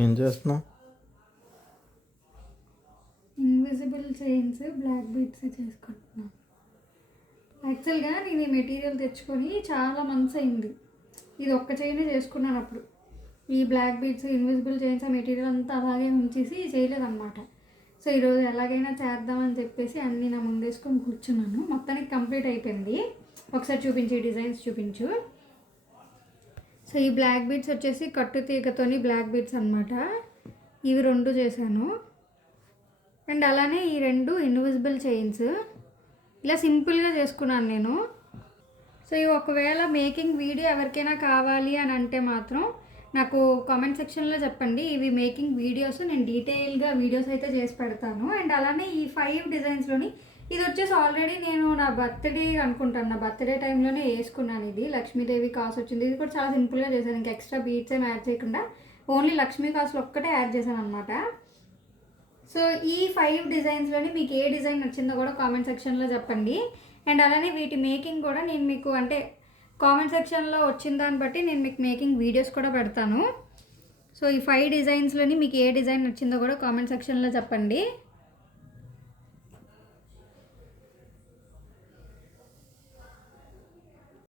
ఏం చేస్తున్నావు? Invisible chains black beads చేసుకుంటున్నాను. యాక్చువల్గా నేను ఈ మెటీరియల్ తెచ్చుకొని చాలా మంత్స్ అయింది. ఇది ఒక్క చైనే చేసుకున్నాను అప్పుడు. ఈ బ్లాక్ బీడ్స్ ఇన్విజిబుల్ చైన్స్ ఆ మెటీరియల్ అంతా అలాగే ఉంచేసి చేయలేదన్నమాట. సో ఈరోజు ఎలాగైనా చేద్దామని చెప్పేసి అన్నీ నా ముందేసుకొని కూర్చున్నాను. మొత్తానికి కంప్లీట్ అయిపోయింది. ఒకసారి చూపించు, డిజైన్స్ చూపించు. సో ఈ బ్లాక్ బీడ్స్ వచ్చేసి కట్టు తీగతోని బ్లాక్ బీడ్స్ అనమాట. ఇవి 2 చేశాను. అండ్ అలానే ఈ 2 ఇన్విజిబుల్ చైన్స్ ఇలా సింపుల్గా చేసుకున్నాను నేను. సో ఇవి ఒకవేళ మేకింగ్ వీడియో ఎవరికైనా కావాలి అని అంటే మాత్రం నాకు కామెంట్ సెక్షన్లో చెప్పండి. ఇవి మేకింగ్ వీడియోస్ నేను డీటెయిల్గా వీడియోస్ అయితే చేసి పెడతాను. అండ్ అలానే ఈ 5 డిజైన్స్లోని ఇది వచ్చేసి ఆల్రెడీ నేను నా బర్త్డే అనుకుంటాను, నా బర్త్డే టైంలోనే వేసుకున్నాను. ఇది లక్ష్మీదేవి కాసు వచ్చింది. ఇది కూడా చాలా సింపుల్గా చేశాను. ఇంకా ఎక్స్ట్రా బీట్స్ ఏం యాడ్ చేయకుండా ఓన్లీ లక్ష్మీ కాసులు ఒక్కటే యాడ్ చేశాను అనమాట. సో ఈ 5 డిజైన్స్లోని మీకు ఏ డిజైన్ నచ్చిందో కూడా కామెంట్ సెక్షన్లో చెప్పండి. అండ్ అలానే వీటి మేకింగ్ కూడా నేను మీకు అంటే కామెంట్ సెక్షన్లో వచ్చిన దాన్ని బట్టి నేను మీకు మేకింగ్ వీడియోస్ కూడా పెడతాను. సో ఈ 5 డిజైన్స్లోని మీకు ఏ డిజైన్ నచ్చిందో కూడా కామెంట్ సెక్షన్లో చెప్పండి.